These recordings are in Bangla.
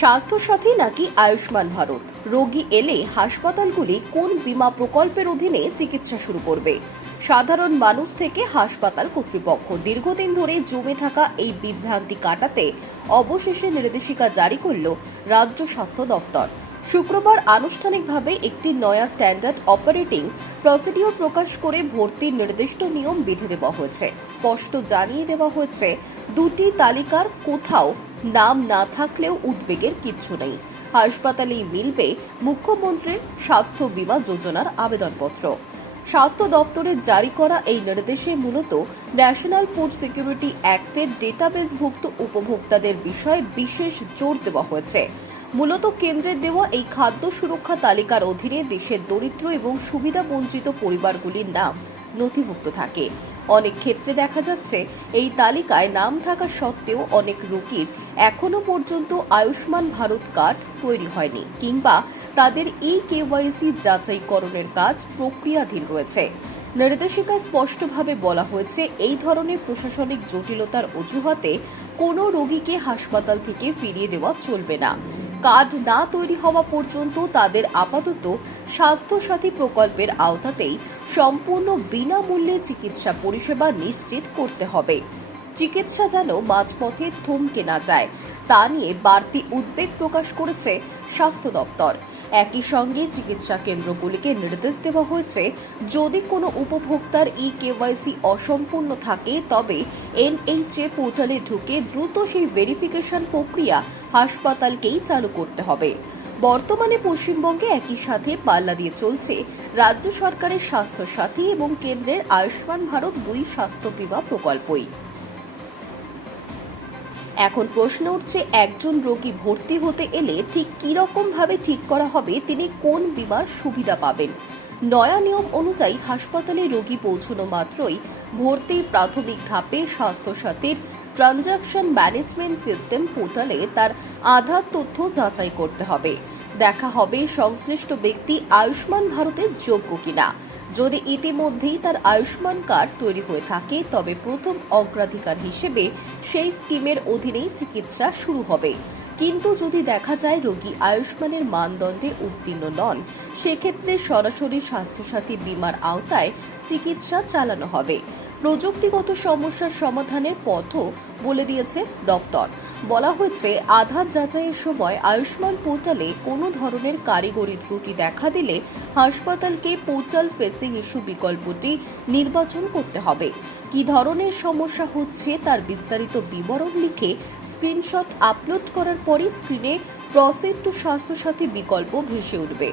স্বাস্থ্যসাথী নাকি আয়ুষ্মান ভারত, রোগী এলে হাসপাতালগুলি কোন বীমা প্রকল্পের অধীনে চিকিৎসা শুরু করবে? সাধারণ মানুষ থেকে হাসপাতাল কর্তৃপক্ষ দীর্ঘদিন ধরে জমে থাকা এই বিভ্রান্তি কাটাতে অবশেষে নির্দেশিকা জারি করল রাজ্য স্বাস্থ্য দফতর। শুক্রবার আনুষ্ঠানিকভাবে একটি নয়া স্ট্যান্ডার্ড অপারেটিং প্রসিডিওর প্রকাশ করে ভর্তির নির্দিষ্ট নিয়ম বেঁধে দেওয়া হয়েছে। স্পষ্ট জানিয়ে দেওয়া হয়েছে, দুটি তালিকার কোথাও নাম না থাকলেও উদ্বেগের কিচ্ছু নেই। হাসপাতালেই মিলবে মুখ্যমন্ত্রীর স্বাস্থ্য বীমা যোজনার আবেদনপত্র। স্বাস্থ্য দপ্তরের জারি করা এই নির্দেশে মূলত ন্যাশনাল ফুড সিকিউরিটি অ্যাক্টের ডেটাবেসভুক্ত উপভোক্তাদের বিষয়ে বিশেষ জোর দেওয়া হয়েছে। মূলত কেন্দ্রের দেওয়া এই খাদ্য সুরক্ষা তালিকার অধীনে দেশের দরিদ্র এবং সুবিধা বঞ্চিত পরিবারগুলির নাম নথিভুক্ত থাকে। অনেক ক্ষেত্রে দেখা যাচ্ছে, এই তালিকায় নাম থাকা সত্ত্বেও অনেক রোগীর এখনো পর্যন্ত আয়ুষ্মান ভারত কার্ড তৈরি হয়নি, কিংবা তাদের কেওয়াইসি যাচাইকরণের কাজ প্রক্রিয়াধীন রয়েছে। নির্দেশিকায় স্পষ্টভাবে বলা হয়েছে, এই ধরনের প্রশাসনিক জটিলতার অজুহাতে কোনো রোগীকে হাসপাতাল থেকে ফিরিয়ে দেওয়া চলবে না। কার্ড না তৈরি হওয়া পর্যন্ত তাদের আপাতত স্বাস্থ্যসাথী প্রকল্পের আওতাতেই সম্পূর্ণ বিনামূল্যে চিকিৎসা পরিষেবা নিশ্চিত করতে হবে। চিকিৎসা যেন মাঝপথে থমকে না যায়, তা নিয়ে বাড়তি উদ্বেগ প্রকাশ করেছে স্বাস্থ্য দফতর। একই সঙ্গে চিকিৎসা কেন্দ্রগুলিকে নির্দেশ দেওয়া হয়েছে, যদি কোনো উপভোক্তার কেওয়াইসি অসম্পূর্ণ থাকে তবে NHA পোর্টালে ঢুকে দ্রুত সেই ভেরিফিকেশন প্রক্রিয়া হাসপাতালকেই চালু করতে হবে। বর্তমানে পশ্চিমবঙ্গে একই সাথে পাল্লা দিয়ে চলছে রাজ্য সরকারের স্বাস্থ্যসাথী এবং কেন্দ্রের আয়ুষ্মান ভারত দুই স্বাস্থ্য বীমা প্রকল্পই। এখন প্রশ্ন উঠছে, একজন রোগী ভর্তি হতে এলে ঠিক কিরকম ভাবে ঠিক করা হবে তিনি কোন বীমার সুবিধা পাবেন। নয়া নিয়ম অনুযায়ী হাসপাতালে রোগী পৌঁছানো মাত্রই ভর্তির প্রাথমিক ধাপে স্বাস্থ্যসাথীর ট্রানজাকশন ম্যানেজমেন্ট সিস্টেম পোর্টালে তার আধার তথ্য যাচাই করতে হবে। দেখা হবে সংশ্লিষ্ট ব্যক্তি আয়ুষ্মান ভারতের যোগ্য কিনা। যদি ইতিমধ্যেই তার আয়ুষ্মান কার্ড তৈরি হয়ে থাকে তবে প্রথম অগ্রাধিকার হিসেবে সেই স্কিমের অধীনেই চিকিৎসা শুরু হবে। কিন্তু যদি দেখা যায় রোগী আয়ুষ্মানের মানদণ্ডে উত্তীর্ণ নন, সেক্ষেত্রে সরাসরি স্বাস্থ্যসাথী বীমার আওতায় চিকিৎসা চালানো হবে। প্রযুক্তিগত সমস্যার সমাধানের পথও বলে দিয়েছে দফতর। বলা হয়েছে, আধার যাচাইয়ের সময় আয়ুষ্মান পোর্টালে কোনো ধরনের কারিগরি ত্রুটি দেখা দিলে হাসপাতালকে পোর্টাল ফেসিং ইস্যু বিকল্পটি নির্বাচন করতে হবে। কী ধরনের সমস্যা হচ্ছে তার বিস্তারিত বিবরণ লিখে স্ক্রিনশট আপলোড করার পরই স্ক্রিনে প্রসিড টু স্বাস্থ্যসাথী বিকল্প ভেসে উঠবে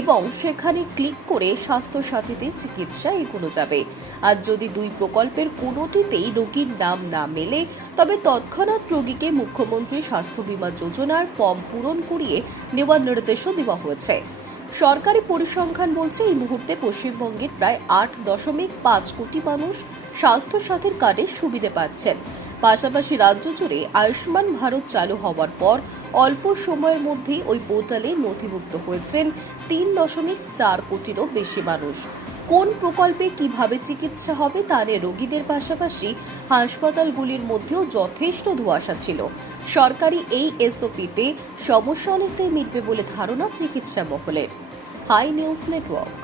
এবং সেখানে ক্লিক করে স্বাস্থ্যসাথীতে চিকিৎসা এগোনো যাবে। আর যদি দুই প্রকল্পের কোনোটিতেই রোগীর নাম না মেলে তবে তৎক্ষণাৎ রোগীকে মুখ্যমন্ত্রী স্বাস্থ্য বীমা যোজনার ফর্ম পূরণ করিয়ে নেওয়ার নির্দেশও দেওয়া হয়েছে। সরকারি পরিসংখ্যান বলছে, এই মুহূর্তে পশ্চিমবঙ্গের প্রায় 8.5 কোটি মানুষ স্বাস্থ্যসাথীর কার্ডের সুবিধা পাচ্ছেন। পাশাপাশি রাজ্য জুড়ে আয়ুষ্মান ভারত চালু হওয়ার পর অল্প সময়ের মধ্যেই ওই পোর্টালে নথিভুক্ত হয়েছেন 3.4 কোটিরও বেশি মানুষ। কোন প্রকল্পে কিভাবে চিকিৎসা হবে তা নিয়ে রোগীদের পাশাপাশি হাসপাতালগুলির মধ্যেও যথেষ্ট ধোঁয়াশা ছিল। সরকারি এই SOP-তে সমস্যা অনেকটাই মিটবে বলে ধারণা চিকিৎসা মহলের। Hi News network.